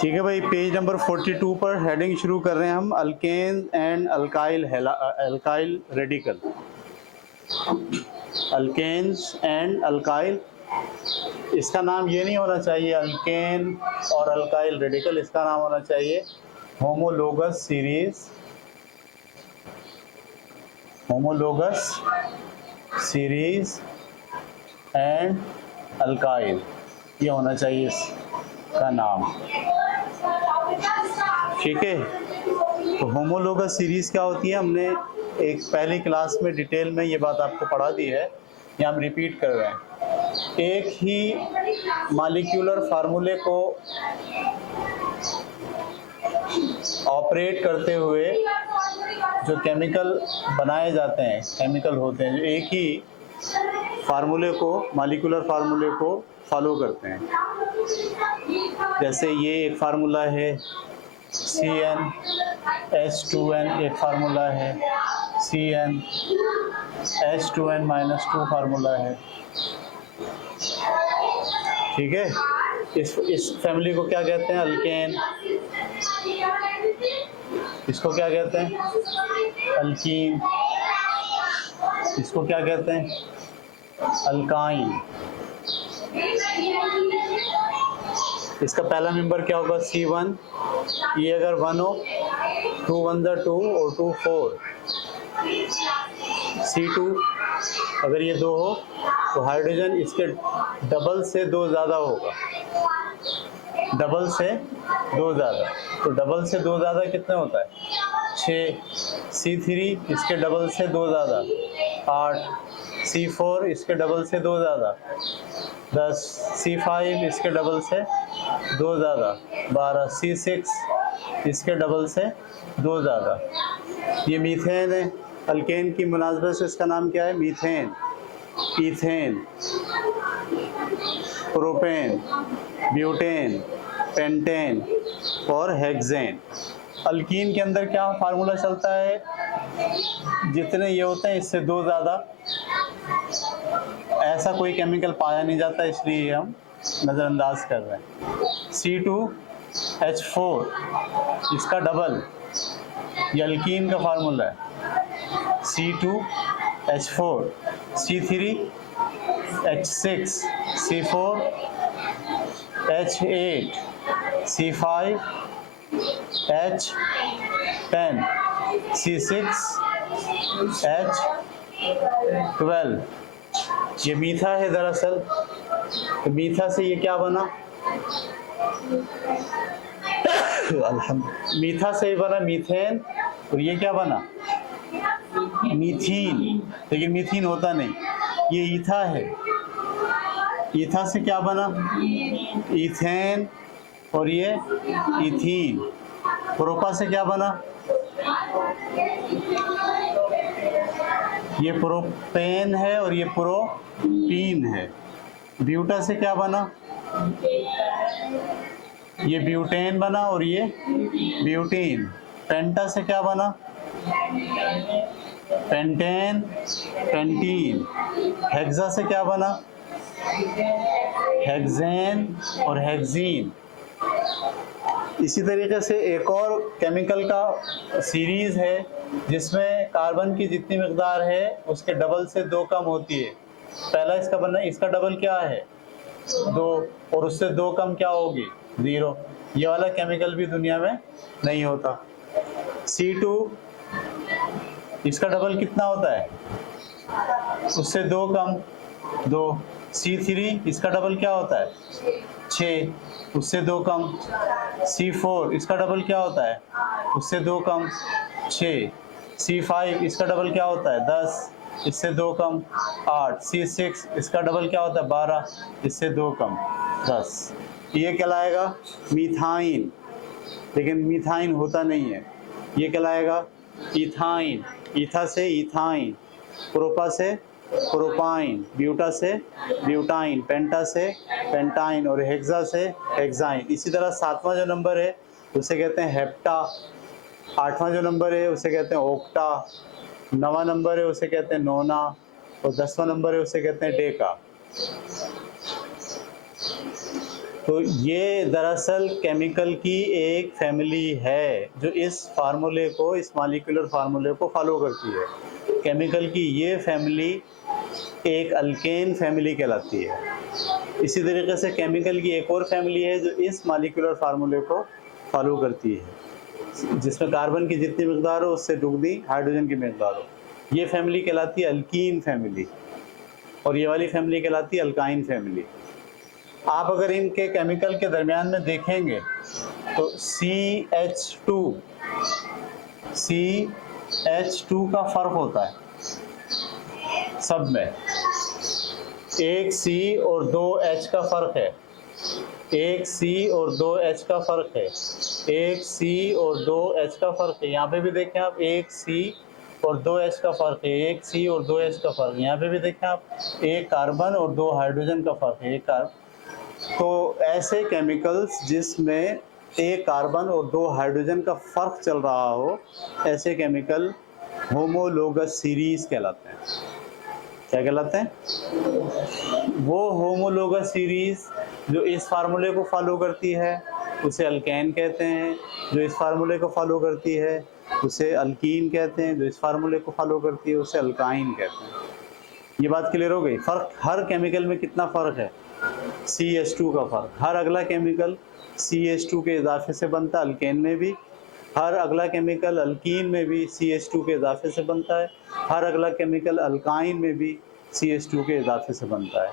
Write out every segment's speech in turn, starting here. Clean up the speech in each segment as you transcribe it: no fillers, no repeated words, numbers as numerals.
ठीक है भाई, पेज नंबर 42 पर हेडिंग शुरू कर रहे हैं हम, alkane and alkyl radical. Alkanes and alkyl, इसका नाम ये नहीं होना चाहिए अल्केन और अल्काइल रेडिकल, इसका नाम होना चाहिए homologous series, homologous series and alkyl, ये होना चाहिए इसका नाम। ठीक है, तो होमोलोगस सीरीज क्या होती है, हमने एक पहली क्लास में डिटेल में ये बात आपको पढ़ा दी है, ये हम रिपीट कर रहे हैं। एक ही मॉलिक्यूलर फार्मूले को ऑपरेट करते हुए जो केमिकल बनाए जाते हैं, केमिकल होते हैं जो एक ही फार्मूले को, मॉलिक्यूलर फार्मूले को फॉलो करते हैं। जैसे ये एक फार्मूला है CnH2n, एक फार्मूला है CnH2n-2 फार्मूला है। ठीक है, इस फैमिली को क्या कहते हैं, अल्केन। इसको क्या कहते हैं, अल्कीन। इसको क्या कहते हैं, अल्काइन। इसका पहला मेंबर क्या होगा, C1। ये अगर 1 हो, 2 1 2 और 2 4। C2 अगर ये 2 हो तो हाइड्रोजन इसके डबल से 2 ज़्यादा होगा, डबल से 2 ज़्यादा। तो डबल से 2 ज़्यादा कितना होता है, 6। C3 इसके डबल से 2 ज़्यादा, 8। C4 इसके डबल से 2 ज़्यादा, 10। C5 इसके डबल से 2 ज़्यादा, 12। C6 इसके डबल से 2 ज़्यादा। ये मीथेन है, अल्केन की मुनासबत से इसका नाम क्या है, methane, ethane, propane, butane, pentane और हेक्सेन। अल्कीन के अंदर क्या फार्मूला चलता है, जितने ये होते हैं इससे 2 ज़्यादा, ऐसा कोई केमिकल पाया नहीं जाता, इसलिए हम नज़रअंदाज कर रहे हैं। C2H4 इसका डबल, ये अल्कीन का फार्मूला है, C2H4। C3H6, C4H8, C5H10, C6H12। ये मीठा है दरअसल, तो मीठा से ये क्या बना, मीठा से ये बना मीथेन, और ये क्या बना, मीथीन। लेकिन मीथीन होता नहीं, ये ईथा है। ईथा से क्या बना, ईथेन, और ये ईथीन। प्रोपा से क्या बना, ये प्रोपेन है और ये प्रोपीन है। ब्यूटा से क्या बना, ये ब्यूटेन बना और ये ब्यूटीन। पेंटा से क्या बना, पेंटेन, पेंटीन। हेक्सा से क्या बना, हेक्सेन और हेक्सीन। इसी तरीके से एक और केमिकल का सीरीज है जिसमें कार्बन की जितनी मिकदार है उसके डबल से 2 कम होती है। पहला इसका बनना, इसका डबल क्या है, 2, और उससे 2 कम क्या होगी, 0। ये वाला केमिकल भी दुनिया में नहीं होता। C2 इसका डबल कितना होता है, उससे 2 कम, 2। C3 इसका डबल क्या होता है, 6, उससे 2 कम। C4 इसका डबल क्या होता है, उससे 2 कम, 6। C5 इसका डबल क्या होता है, 10, इससे 2 कम, 8। C6 इसका डबल क्या होता है, 12, इससे 2 कम, 10। ये कहलाएगा मीथाइन, लेकिन मीथाइन होता नहीं है, ये कहलाएगा इथाइन। ईथा से इथाइन, प्रोपा से प्रोपाइन, ब्यूटा से ब्यूटाइन, पेंटा से पेंटाइन और हेक्सा से हेक्साइन। इसी तरह 7वां जो नंबर है उसे कहते हैं हेप्टा, 8वां जो नंबर है उसे कहते हैं ओक्टा, 9वां नंबर है उसे कहते हैं नोना, और 10वां नंबर है उसे कहते हैं डेका। तो ये दरअसल केमिकल की एक फैमिली है जो इस फार्मूले को, इस मॉलिक्यूलर फार्मूले को फॉलो करती है। केमिकल की ये फैमिली एक अल्केन फैमिली कहलाती है। इसी तरीके से केमिकल की एक और फैमिली है जो इस मॉलिक्यूलर फार्मूले को फॉलो करती है, जिसमें कार्बन की जितनी मिकदार हो उससे दुगनी हाइड्रोजन की मिकदार हो। ये फैमिली कहलाती है अल्कीन फैमिली, और ये वाली फैमिली कहलाती है अल्काइन फैमिली। आप अगर इनके केमिकल के दरमियान में देखेंगे तो CH2 का फर्क होता है सब में। एक C और 2 H का फर्क है, एक C और 2 H का फर्क है, एक C और 2 H का फर्क है। यहाँ पे भी देखें आप, एक C और 2 H का फर्क है, एक C और 2 H का फर्क है। यहाँ पे भी देखें आप, एक कार्बन और 2 हाइड्रोजन का फर्क है, एक कार्बन। तो ऐसे केमिकल्स जिसमें एक कार्बन और 2 हाइड्रोजन का फर्क चल रहा हो, ऐसे केमिकल होमोलोगस सीरीज कहलाते हैं। क्या कहलाते हैं? वो होमोलोगस सीरीज जो इस फार्मूले को फॉलो करती है उसे अल्केन कहते हैं, जो इस फार्मूले को फॉलो करती है उसे अल्कीन कहते हैं, जो इस फार्मूले को फॉलो करती है उसे अल्काइन कहते हैं। ये बात क्लियर हो गई? फर्क हर केमिकल में कितना फ़र्क है? CH2 का फ़र्क। हर अगला केमिकल CH2 के इजाफे से बनता है, अल्केन में भी। हर अगला केमिकल अल्कीन में भी CH2 के इजाफे से बनता है। हर अगला केमिकल अल्काइन में भी CH2 के इजाफे से बनता है।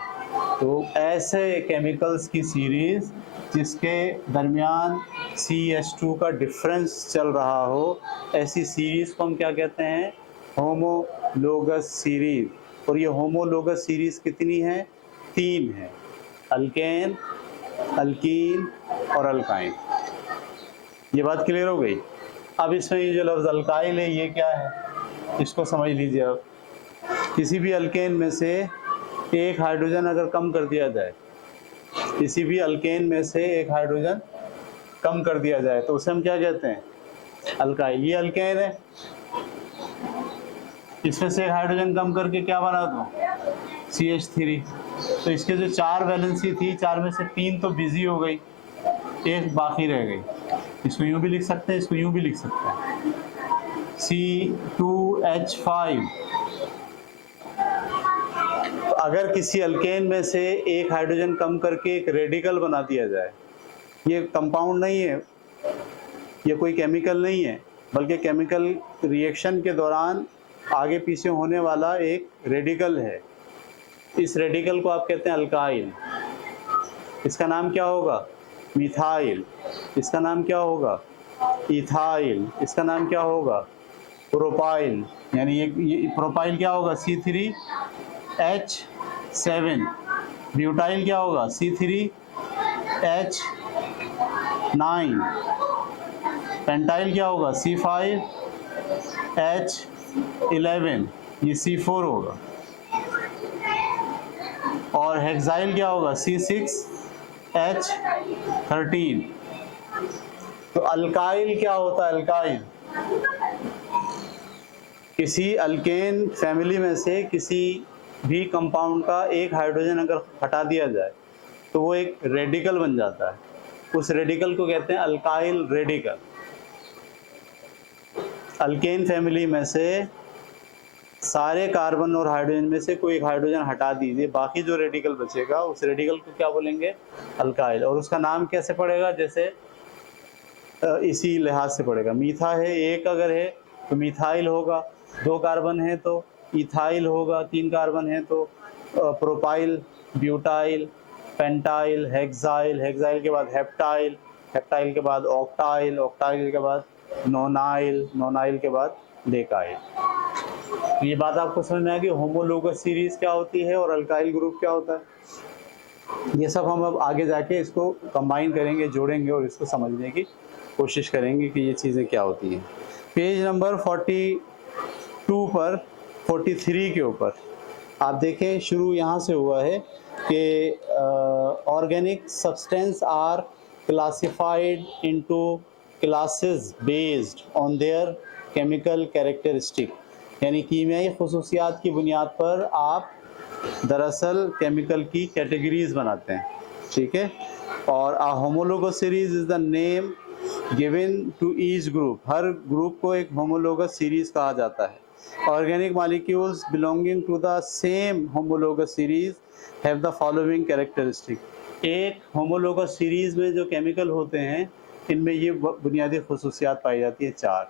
तो ऐसे केमिकल्स की सीरीज़ जिसके दरमियान CH2 का डिफरेंस चल रहा हो, ऐसी सीरीज़ को हम क्या कहते हैं? Homologous series. और ये होमोलोगस सीरीज़ कितनी है? 3 है, अल्केन, अल्कीन और अल्काइन। ये बात क्लियर हो गई? अब इसमें ये जो लफ्ज़ अल्काइल है ये क्या है, इसको समझ लीजिए। अब किसी भी अल्केन में से एक हाइड्रोजन अगर कम कर दिया जाए, किसी भी अल्केन में से एक हाइड्रोजन कम कर दिया जाए तो उसे हम क्या कहते हैं? अल्काइल। ये अल्केन है, इसमें से एक हाइड्रोजन कम करके क्या बना दूँ? CH3। तो इसके जो 4 वैलेंसी थी, 4 में से 3 तो बिजी हो गई, एक बाकी रह गई। इसको यूँ भी लिख सकते हैं, इसको यूँ भी लिख सकते हैं, C2H5। अगर किसी अल्केन में से एक हाइड्रोजन कम करके एक रेडिकल बना दिया जाए, ये कंपाउंड नहीं है, ये कोई केमिकल नहीं है, बल्कि केमिकल रिएक्शन के दौरान आगे पीछे होने वाला एक रेडिकल है। इस रेडिकल को आप कहते हैं अल्काइल। इसका नाम क्या होगा? मिथाइल। इसका नाम क्या होगा? इथाइल। इसका नाम क्या होगा? प्रोपाइल। यानी ये प्रोपाइल क्या होगा? C3H7। ब्यूटाइल क्या होगा? C3H9। पेंटाइल क्या होगा? C5H11। ये C4 होगा। और हेक्साइल क्या होगा? C6H13। तो अल्काइल क्या होता है? अल्काइल किसी अल्केन फैमिली में से किसी भी कंपाउंड का एक हाइड्रोजन अगर हटा दिया जाए तो वो एक रेडिकल बन जाता है। उस रेडिकल को कहते हैं अल्काइल रेडिकल। अल्केन फैमिली में से सारे कार्बन और हाइड्रोजन में से कोई एक हाइड्रोजन हटा दीजिए, बाकी जो रेडिकल बचेगा उस रेडिकल को क्या बोलेंगे? अल्काइल। और उसका नाम कैसे पड़ेगा? जैसे इसी लिहाज से पड़ेगा। मीठा है, एक अगर है तो मिथाइल होगा, 2 कार्बन है तो इथाइल होगा, 3 कार्बन है तो propyl, butyl, pentyl, hexyl, hexyl के बाद हेप्टाइल, हेप्टाइल के बाद ऑक्टाइल, ऑक्टाइल के बाद नोनाइल, नोनाइल के बाद डेकाइल। तो ये बात आपको समझ में आ गई होमोलोगस सीरीज क्या होती है और अल्काइल ग्रुप क्या होता है। ये सब हम अब आगे जाके इसको कंबाइन करेंगे, जोड़ेंगे और इसको समझने की कोशिश करेंगे कि ये चीज़ें क्या होती हैं। पेज नंबर 42 पर 43 के ऊपर आप देखें, शुरू यहाँ से हुआ है कि organic substance are classified into classes based on their chemical characteristic. यानी कीमियाई खसूसियात की बुनियाद पर आप दरअसल केमिकल की कैटेगरीज बनाते हैं। ठीक है, और a homologous series is the name given to each group. Her group को एक homologous series कहा जाता है. Organic molecules belonging to the same homologous series have the following characteristic. एक homologous series में जो केमिकल होते हैं इनमें ये बुनियादी खसूसियात पाई जाती है 4.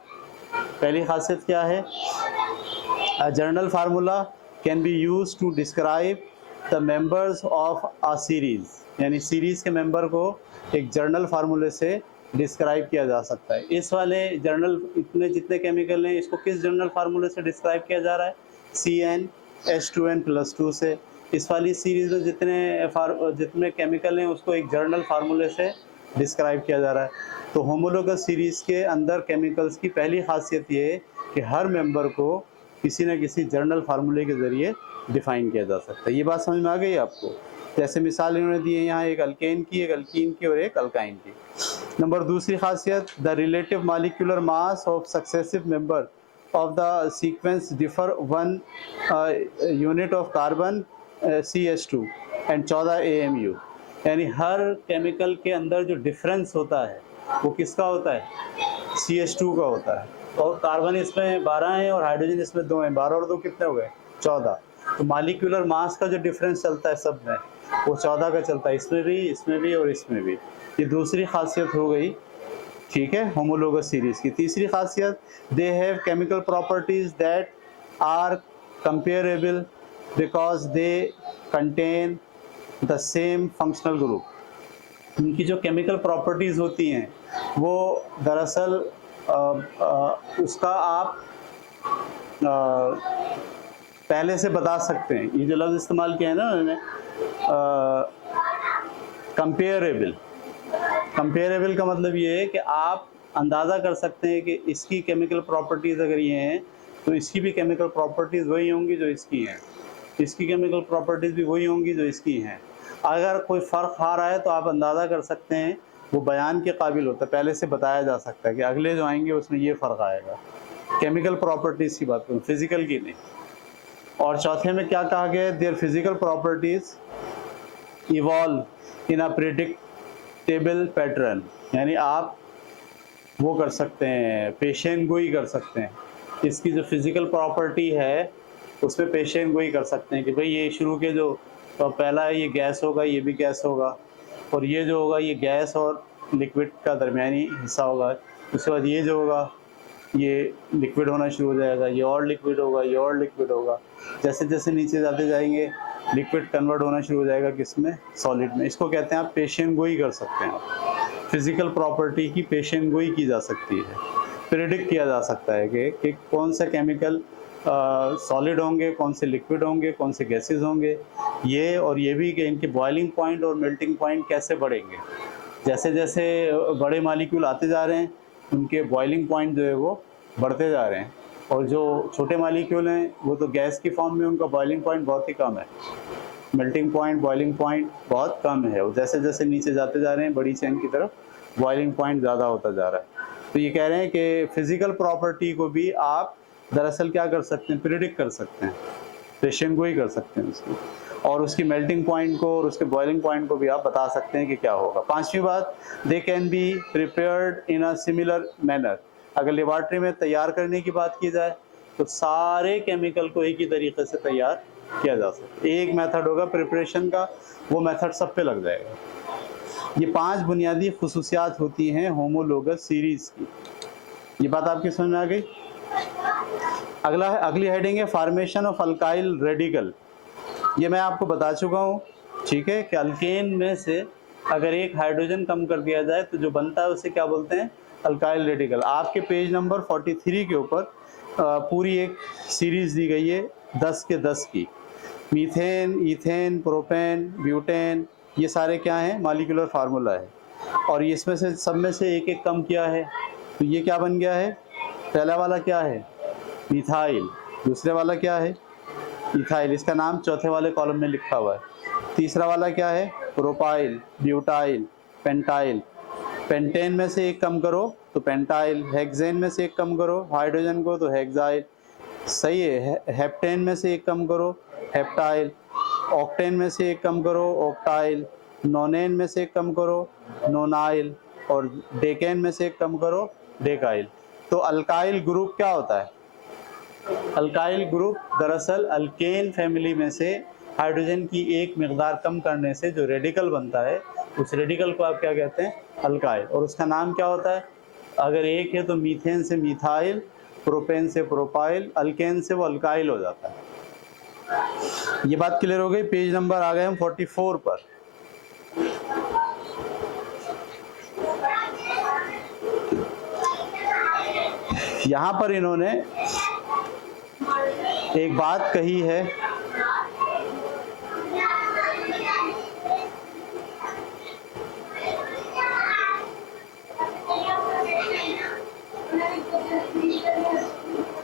पहली खासियत क्या है? A general formula can be used to describe the members of a series. यानी सीरीज के मेंबर को एक जर्नल फार्मूले से डिस्क्राइब किया जा सकता है. इस वाले जर्नल इतने जितने केमिकल हैं इसको किस जर्नल फार्मूले से डिस्क्राइब किया जा रहा है? CnH2n+2 से. इस वाली सीरीज में जितने केमिकल हैं उसको एक जर्नल फार्मूले से डिस्क्राइब किया जा रहा है. तो होमोलोगस सीरीज के अंदर केमिकल्स की पहली खासियत ये है कि हर मेंबर को किसी न किसी जर्नल फार्मूले के ज़रिए डिफ़ाइन किया जा सकता है. ये बात समझ में आ गई आपको? जैसे मिसाल इन्होंने दी है यहाँ, एक अल्केन की, एक अल्कीन की और एक अल्काइन की. नंबर दूसरी खासियत, the relative molecular mass of successive member of the sequence differ 1 unit of carbon CH2 and 14 AMU. यानी हर केमिकल के अंदर जो डिफरेंस होता है वो किसका होता है? CH2 का होता है. और कार्बन इसमें 12 है और हाइड्रोजन इसमें 2 हैं. 12 और 2 कितने हो गए? 14. तो मॉलिक्यूलर मास का जो डिफरेंस चलता है सब में वो 14 का चलता है, इसमें भी और इसमें भी. ये दूसरी खासियत हो गई, ठीक है, होमोलोगस सीरीज की. तीसरी खासियत, they have chemical properties that are comparable because they contain the same functional group. उनकी जो केमिकल प्रॉपर्टीज होती हैं वो दरअसल उसका आप पहले से बता सकते हैं. ये जो लफ्ज़ इस्तेमाल किया है ना उन्होंने, कंपेरेबल का मतलब ये है कि आप अंदाज़ा कर सकते हैं कि इसकी केमिकल प्रॉपर्टीज़ अगर ये हैं तो इसकी भी केमिकल प्रॉपर्टीज़ वही होंगी जो इसकी हैं, इसकी केमिकल प्रॉपर्टीज़ भी वही होंगी जो इसकी हैं. अगर कोई फ़र्क आ रहा है तो आप अंदाज़ा कर सकते हैं, वो बयान के काबिल होता है, पहले से बताया जा सकता है कि अगले जो आएंगे उसमें ये फ़र्क आएगा. केमिकल प्रॉपर्टीज़ की बात करूँ, फिज़िकल की नहीं. और चौथे में क्या कहा गया है? Their physical properties evolve in a predictable pattern. यानी आप वो कर सकते हैं, पेशेन गोई कर सकते हैं. इसकी जो फिजिकल प्रॉपर्टी है उसमें पेशेन गोई कर सकते हैं कि भाई ये शुरू के जो पहला है ये गैस होगा, ये भी गैस होगा, और ये जो होगा ये गैस और लिक्विड का दरमियानी हिस्सा होगा. उसके बाद ये जो होगा ये लिक्विड होना शुरू हो जाएगा, ये और लिक्विड होगा, ये और लिक्विड होगा. जैसे जैसे नीचे जाते जाएंगे लिक्विड कन्वर्ट होना शुरू हो जाएगा किसमें? सॉलिड में. इसको कहते हैं आप पेशेन गोई कर सकते हैं. फिजिकल प्रॉपर्टी की पेशेन गोई की जा सकती है. प्रेडिक्ट किया जा सकता है कि कौन सा केमिकल सॉलिड होंगे, कौन से लिक्विड होंगे, कौन से गैसेस होंगे. ये और ये भी कि इनके बॉइलिंग पॉइंट और मेल्टिंग पॉइंट कैसे बढ़ेंगे. जैसे जैसे बड़े मालिक्यूल आते जा रहे हैं उनके बॉइलिंग पॉइंट जो है वो बढ़ते जा रहे हैं, और जो छोटे मालिक्यूल हैं वो तो गैस की फॉर्म में उनका बॉइलिंग पॉइंट बहुत ही कम है, मेल्टिंग पॉइंट, बॉइलिंग पॉइंट बहुत कम है. और जैसे जैसे नीचे जाते जा रहे हैं बड़ी चेन की तरफ बॉइलिंग पॉइंट ज़्यादा होता जा रहा है. तो ये कह रहे हैं कि फिजिकल प्रॉपर्टी को भी आप दरअसल क्या कर सकते हैं? प्रिडिक्ट कर सकते हैं, पेशेन गोई कर सकते हैं उसकी, और उसकी मेल्टिंग पॉइंट को और उसके बॉइलिंग पॉइंट को भी आप बता सकते हैं कि क्या होगा. पांचवी बात, they can be prepared in a similar manner. अगर लेबॉर्ट्री में तैयार करने की बात की जाए तो सारे केमिकल को एक ही तरीके से तैयार किया जा सकता है. एक मेथड होगा प्रिपरेशन का, वो मेथड सब पे लग जाएगा. ये 5 बुनियादी खुसूसियात होती हैं होमोलोगस सीरीज की. ये बात आपकी समझ में आ गई? अगली हेडिंग है फॉर्मेशन ऑफ अल्काइल रेडिकल. ये मैं आपको बता चुका हूँ, ठीक है, कि अल्केन में से अगर एक हाइड्रोजन कम कर दिया जाए तो जो बनता है उसे क्या बोलते हैं? Alkyl radical. आपके पेज नंबर 43 के ऊपर पूरी एक सीरीज दी गई है 10 के 10 की. मीथेन, ईथेन, प्रोपेन, ब्यूटेन, ये सारे क्या हैं? मॉलिक्यूलर फार्मूला है. और इसमें से सब में से एक एक कम किया है तो ये क्या बन गया है? पहला वाला क्या है? मिथाइल. दूसरे वाला क्या है? इथाइल. इसका नाम चौथे वाले कॉलम में लिखा हुआ है. तीसरा वाला क्या है? Propyl, butyl, pentyl. पेंटेन में से एक कम करो तो पेंटाइल. हेक्सेन में से एक कम करो हाइड्रोजन को तो हेक्साइल. सही है. हेप्टेन में से एक कम करो हेप्टाइल. ऑक्टेन में से एक कम करो ऑक्टाइल. नोनेन में से एक कम करो, नोनाइल, और डेकेन में से एक कम करो, डेकाइल। तो अल्काइल ग्रुप क्या होता है? अल्काइल ग्रुप दरअसल अल्केन फैमिली में से हाइड्रोजन की एक मिकदार कम करने से जो रेडिकल बनता है, उस रेडिकल को आप क्या कहते हैं? अल्काइल। और उसका नाम क्या होता है? अगर एक है तो मीथेन से मिथाइल, प्रोपेन से प्रोपाइल, अल्केन से वो अल्काइल हो जाता है। ये बात क्लियर हो गई। पेज नंबर आ गए हम 44 पर। यहाँ पर इन्होंने एक बात कही है,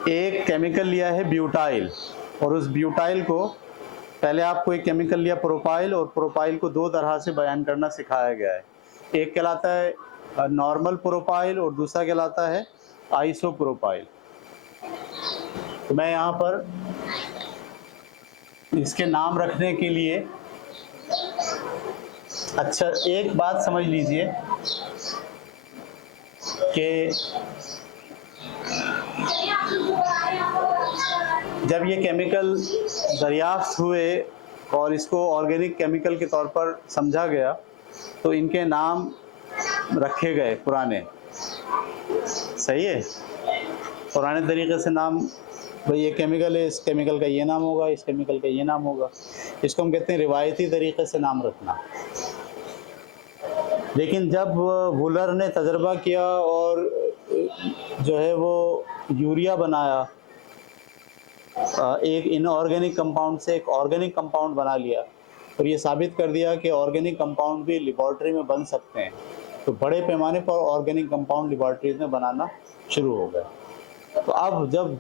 एक केमिकल लिया है ब्यूटाइल, और उस ब्यूटाइल को पहले आपको एक केमिकल लिया प्रोपाइल, और प्रोपाइल को दो तरह से बयान करना सिखाया गया है। एक कहलाता है नॉर्मल प्रोपाइल और दूसरा कहलाता है आइसोप्रोपाइल। तो मैं यहाँ पर इसके नाम रखने के लिए, अच्छा एक बात समझ लीजिए कि जब ये केमिकल दरियाफ्त हुए और इसको ऑर्गेनिक केमिकल के तौर पर समझा गया, तो इनके नाम रखे गए पुराने। सही है, पुराने तरीके से नाम, भाई ये केमिकल है, इस केमिकल का ये नाम होगा, इस केमिकल का ये नाम होगा। इसको हम कहते हैं रिवायती तरीके से नाम रखना। लेकिन जब वुलर ने तजर्बा किया और जो है वो यूरिया बनाया, एक इनऑर्गेनिक कंपाउंड से एक ऑर्गेनिक कंपाउंड बना लिया, और ये साबित कर दिया कि ऑर्गेनिक कंपाउंड भी लेबॉर्ट्री में बन सकते हैं, तो बड़े पैमाने पर ऑर्गेनिक कंपाउंड लेबॉर्ट्रीज में बनाना शुरू हो गए। तो अब जब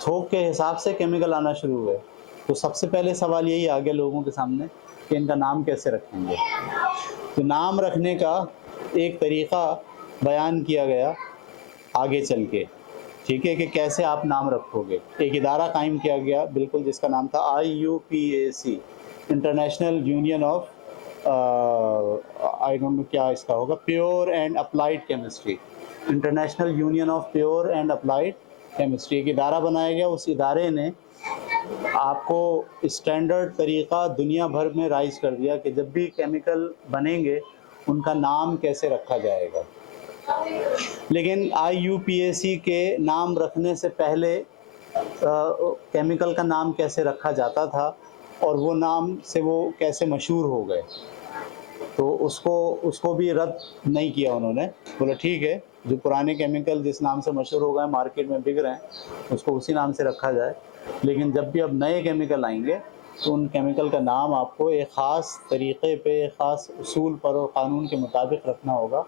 थोक के हिसाब से केमिकल आना शुरू हुए, तो सबसे पहले सवाल यही आ गया लोगों के सामने कि इनका नाम कैसे रखेंगे। तो नाम रखने का एक तरीक़ा बयान किया गया आगे चल के, ठीक है, कि कैसे आप नाम रखोगे। एक इदारा कायम किया गया बिल्कुल, जिसका नाम था IUPAC, international union of I don't know क्या इसका होगा, pure and applied chemistry, international union of pure and applied chemistry. एक इदारा बनाया गया। उस इदारे ने आपको स्टैंडर्ड तरीक़ा दुनिया भर में राइज कर दिया कि जब भी केमिकल बनेंगे उनका नाम कैसे रखा जाएगा। लेकिन IUPAC के नाम रखने से पहले केमिकल का नाम कैसे रखा जाता था और वो नाम से वो कैसे मशहूर हो गए, तो उसको भी रद्द नहीं किया उन्होंने। बोला ठीक है, जो पुराने केमिकल जिस नाम से मशहूर हो गए, मार्केट में बिक रहे हैं, उसको उसी नाम से रखा जाए। लेकिन जब भी अब नए केमिकल आएंगे तो उन केमिकल का नाम आपको एक ख़ास तरीक़े पे, एक ख़ास उसूल पर और क़ानून के मुताबिक रखना होगा।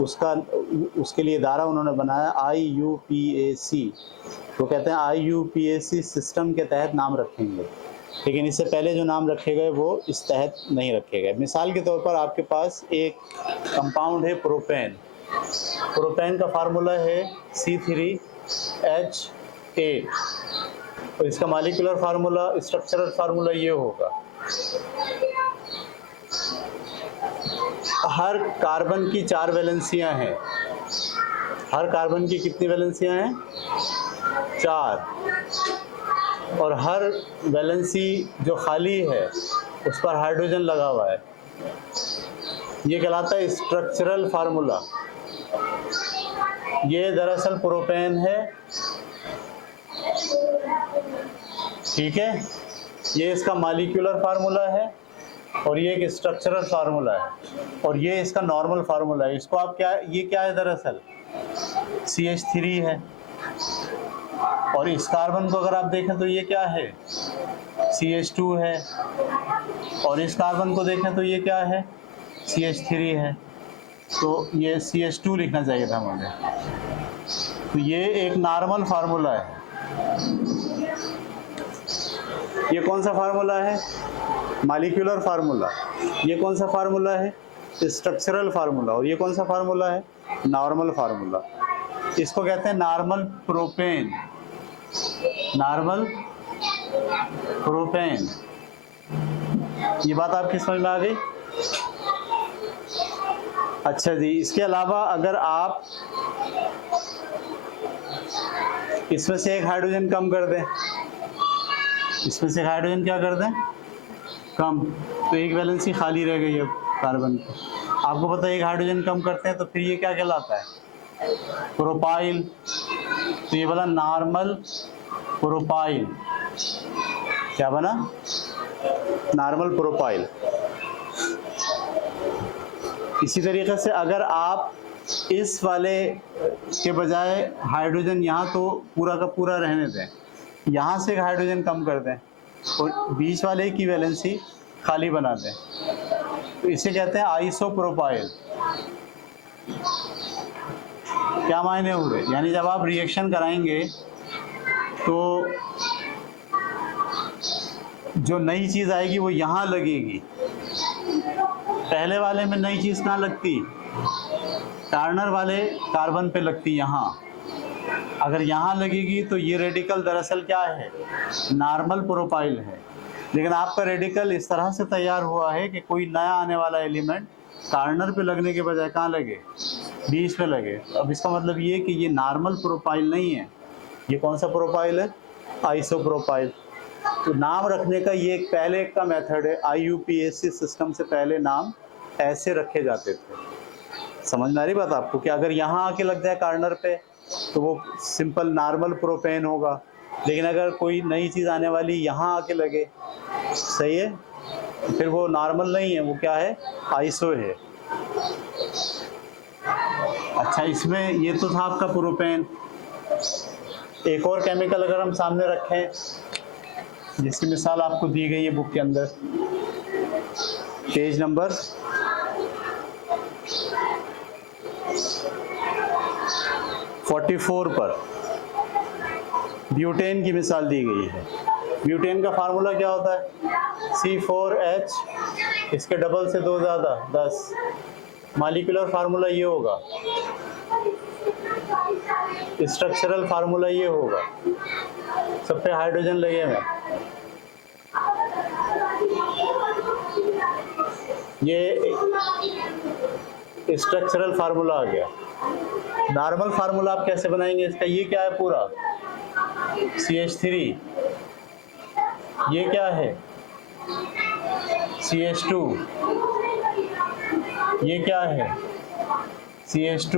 उसके लिए इदारा उन्होंने बनाया IUPAC। तो कहते हैं IUPAC सिस्टम के तहत नाम रखेंगे, लेकिन इससे पहले जो नाम रखे गए वो इस तहत नहीं रखे गए। मिसाल के तौर पर आपके पास एक कंपाउंड है प्रोपेन। प्रोपेन का फार्मूला है C3H8, और इसका मॉलिक्यूलर फार्मूला, स्ट्रक्चरल फार्मूला ये होगा। हर कार्बन की 4 वैलेंसियाँ हैं। हर कार्बन की कितनी वैलेंसियाँ हैं? 4। और हर वैलेंसी जो खाली है उस पर हाइड्रोजन लगा हुआ है। ये कहलाता है स्ट्रक्चरल फार्मूला। ये दरअसल प्रोपेन है, ठीक है, ये इसका मॉलिक्यूलर फार्मूला है, और ये एक स्ट्रक्चरल फार्मूला है, और ये इसका नॉर्मल फार्मूला है। इसको आप क्या, ये क्या है दरअसल? CH3 है। और इस कार्बन को अगर आप देखें तो ये क्या है? CH2 है। और इस कार्बन को देखें तो ये क्या है? CH3 है। तो ये CH2 लिखना चाहिए था मुझे। तो ये एक नॉर्मल फार्मूला है। ये कौन सा फार्मूला है? Molecular formula. ये कौन सा फार्मूला है? Structural formula. और ये कौन सा फार्मूला है? Normal formula. इसको कहते हैं नॉर्मल प्रोपेन। Normal propane. ये बात आपकी समझ में आ गई? अच्छा जी, इसके अलावा अगर आप इसमें से एक हाइड्रोजन कम कर दें, इसमें से हाइड्रोजन क्या कर दें, कम, तो एक वैलेंसी खाली रह गई अब कार्बन की। आपको पता है एक हाइड्रोजन कम करते हैं तो फिर ये क्या कहलाता है, प्रोपाइल। तो ये बना नॉर्मल प्रोपाइल। क्या बना, नॉर्मल प्रोपाइल। इसी तरीके से अगर आप इस वाले के बजाय हाइड्रोजन यहाँ तो पूरा का पूरा रहने दें, यहाँ से हाइड्रोजन कम कर दें और बीच वाले की वैलेंसी खाली बना दें, तो इसे कहते हैं आइसोप्रोपाइल। क्या मायने हुए, यानी जब आप रिएक्शन कराएंगे तो जो नई चीज़ आएगी वो यहाँ लगेगी। पहले वाले में नई चीज़ कहाँ लगती, टर्नर वाले कार्बन पे लगती यहाँ। अगर यहाँ लगेगी तो ये रेडिकल दरअसल क्या है, नॉर्मल प्रोपाइल है। लेकिन आपका रेडिकल इस तरह से तैयार हुआ है कि कोई नया आने वाला एलिमेंट कार्नर पे लगने के बजाय कहाँ लगे, बीच में लगे। अब इसका मतलब ये कि ये नॉर्मल प्रोपाइल नहीं है, ये कौन सा प्रोपाइल है, आइसोप्रोपाइल। तो नाम रखने का ये एक पहले का मेथड है, IUPAC सिस्टम से पहले नाम ऐसे रखे जाते थे। समझ में आ रही बात आपको, कि अगर यहाँ आके लग जाए कार्नर पे तो वो सिंपल नॉर्मल प्रोपेन होगा, लेकिन अगर कोई नई चीज़ आने वाली यहाँ आके लगे, सही है, फिर वो नॉर्मल नहीं है, वो क्या है, आइसो है। अच्छा, इसमें ये तो था आपका प्रोपेन। एक और केमिकल अगर हम सामने रखें जिसकी मिसाल आपको दी गई है बुक के अंदर, पेज नंबर 44 पर ब्यूटेन की मिसाल दी गई है। ब्यूटेन का फार्मूला क्या होता है, C4H, इसके डबल से 2 ज़्यादा 10। मॉलिक्यूलर फार्मूला ये होगा, स्ट्रक्चरल फार्मूला ये होगा, सब पे हाइड्रोजन लगे हुए। ये स्ट्रक्चरल फार्मूला आ गया। नॉर्मल फार्मूला आप कैसे बनाएंगे इसका, ये क्या है पूरा CH3, ये क्या है CH2, ये क्या है CH2,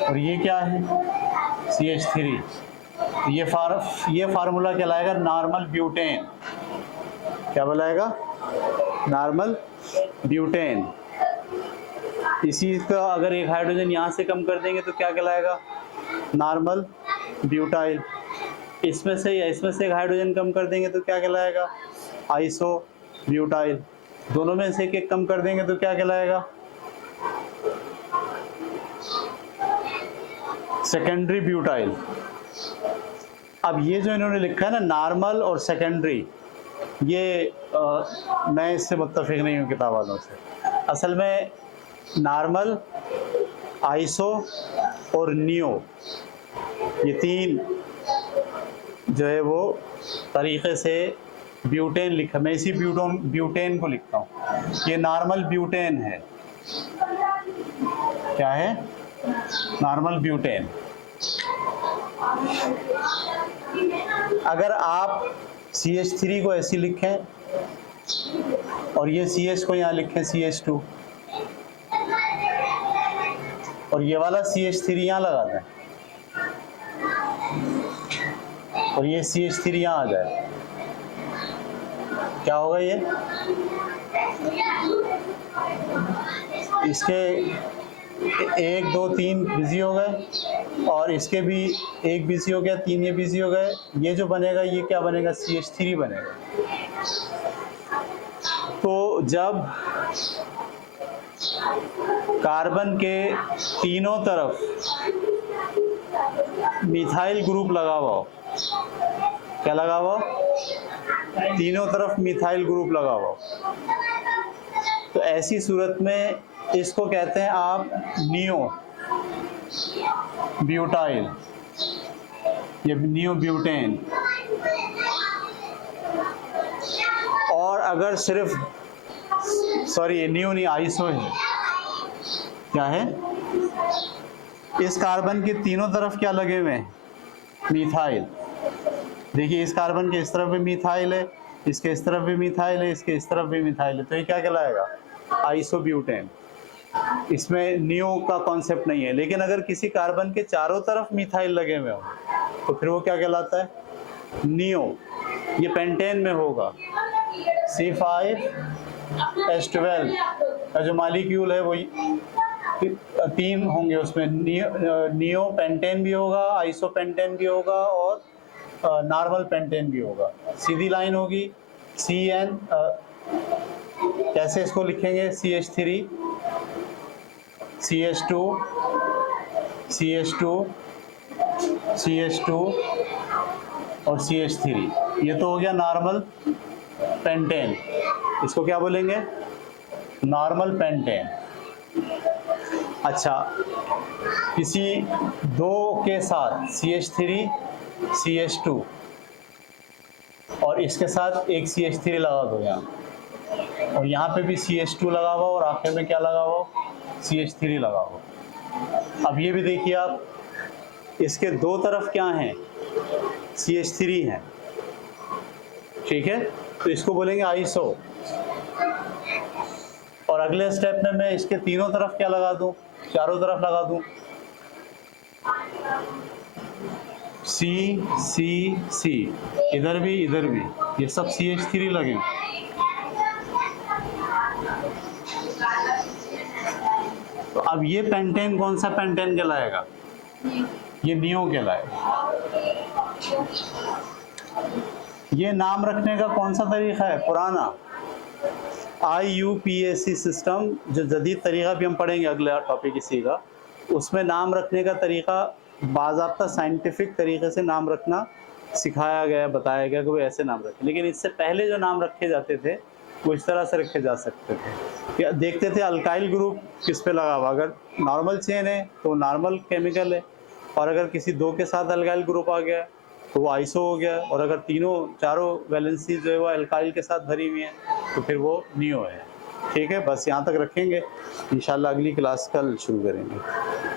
और ये क्या है CH3। ये फार्मूला कहलाएगा नॉर्मल ब्यूटेन। क्या बताएगा, नॉर्मल ब्यूटेन। इसी का अगर एक हाइड्रोजन यहाँ से कम कर देंगे तो क्या कहलाएगा, नॉर्मल ब्यूटाइल। इसमें से या इसमें से एक हाइड्रोजन कम कर देंगे तो क्या कहलाएगा, आइसो ब्यूटाइल। दोनों में से एक कम कर देंगे तो क्या कहलाएगा, सेकेंडरी ब्यूटाइल। अब ये जो इन्होंने लिखा है ना नॉर्मल और सेकेंडरी, ये मैं इससे मुत्तफिक नहीं हूँ किताब वालों से। असल में नॉर्मल, आइसो और नियो, ये तीन जो है वो तरीक़े से ब्यूटेन लिखा, मैं इसी ब्यूटेन को लिखता हूँ। ये नॉर्मल ब्यूटेन है। क्या है, नॉर्मल ब्यूटेन। अगर आप CH3 को ऐसी लिखें और ये CH को यहाँ लिखें CH2, और ये वाला CH3 यहाँ लगा दें और ये CH3 यहाँ आ जाए, क्या होगा, ये इसके 1 2 3 बिजी हो गए और इसके भी 1 बिजी हो गया, 3 ये बिजी हो गए। ये जो बनेगा ये क्या बनेगा, CH3 बनेगा। तो जब कार्बन के तीनों तरफ मिथाइल ग्रुप लगा हुआ हो, क्या लगा हुआ, तीनों तरफ मिथाइल ग्रुप लगा हुआ हो, तो ऐसी सूरत में इसको कहते हैं आप नियो ब्यूटाइल, ये नियो ब्यूटेन। अगर सिर्फ, सॉरी ये नियो नहीं आइसो है, क्या है, इस कार्बन के तीनों तरफ क्या लगे हुए हैं, मिथाइल। देखिए इस कार्बन के इस तरफ भी मिथाइल है, इसके इस तरफ भी मिथाइल है, इसके इस तरफ भी मिथाइल है, तो ये क्या कहलाएगा, आइसोब्यूटेन। इसमें नियो का कॉन्सेप्ट नहीं है। लेकिन अगर किसी कार्बन के चारों तरफ मिथाइल लगे हुए हो तो फिर वो क्या कहलाता है, नियो। ये पेंटेन में होगा, C5H12 का जो मॉलिक्यूल है वो 3 होंगे उसमें, नियो पेंटेन भी होगा, आइसोपेंटेन भी होगा और नॉर्मल पेंटेन भी होगा। सीधी लाइन होगी, CN, कैसे इसको लिखेंगे, CH3 CH2 CH2 CH2 और CH3। ये तो हो गया नॉर्मल पेंटेन। इसको क्या बोलेंगे, नॉर्मल पेंटेन। अच्छा, किसी दो के साथ CH3 CH2 और इसके साथ एक CH3 लगा दो यहाँ, और यहाँ पे भी CH2 लगा हुआ और आखिर में क्या लगा हुआ, CH3 लगा हुआ। अब ये भी देखिए आप, इसके दो तरफ क्या हैं, CH3 हैं, ठीक है, तो इसको बोलेंगे आइसो। और अगले स्टेप में मैं इसके तीनों तरफ क्या लगा दूं, चारों तरफ लगा दूं, C C C, इधर भी इधर भी, ये सब CH3 लगे। तो अब ये पेंटेन कौन सा पेंटेन कहलाएगा, ये नियो कहलाएगा। ये नाम रखने का कौन सा तरीका है, पुराना IUPAC सिस्टम, जो जदीद तरीका भी हम पढ़ेंगे अगला टॉपिक इसी का, उसमें नाम रखने का तरीका बाज़ाब्ता साइंटिफिक तरीके से नाम रखना सिखाया गया, बताया गया कि वो ऐसे नाम रखें। लेकिन इससे पहले जो नाम रखे जाते थे वो इस तरह से रखे जा सकते थे, या देखते थे अल्काइल ग्रुप किस पे लगा हुआ, अगर नॉर्मल चेन है तो नॉर्मल केमिकल है, और अगर किसी दो के साथ अल्काइल ग्रुप आ गया तो वो आइसो हो गया, और अगर तीनों चारों वैलेंसी जो है वो अल्काइल के साथ भरी हुई हैं तो फिर वो नियो है। ठीक है, बस यहाँ तक रखेंगे, इंशाल्लाह अगली क्लास कल शुरू करेंगे।